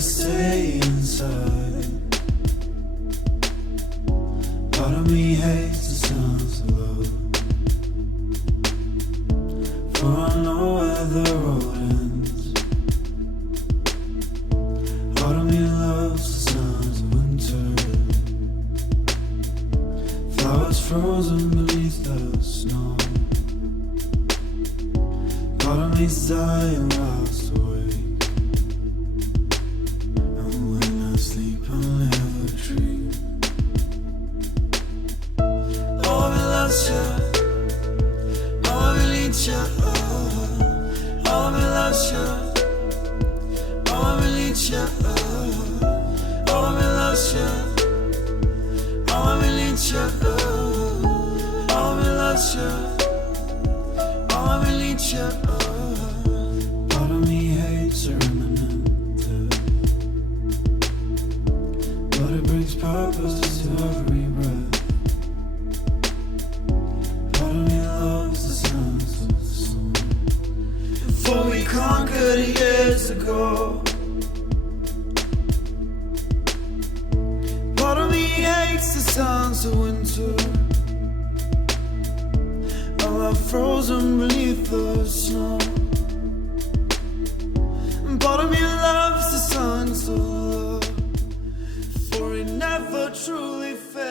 Stay inside. Part of me hates the sounds of love, for I know where the road ends. Part of me loves the sounds of winter, flowers frozen beneath the snow. Part of me's dying roused awake. Part of me hates her imminent, but it brings purpose to every breath. Part of me loves the sounds of conquered years ago. Part of me hates the sounds of winter. I'm frozen beneath the snow. And part of me loves the songs of love, for it never truly fades.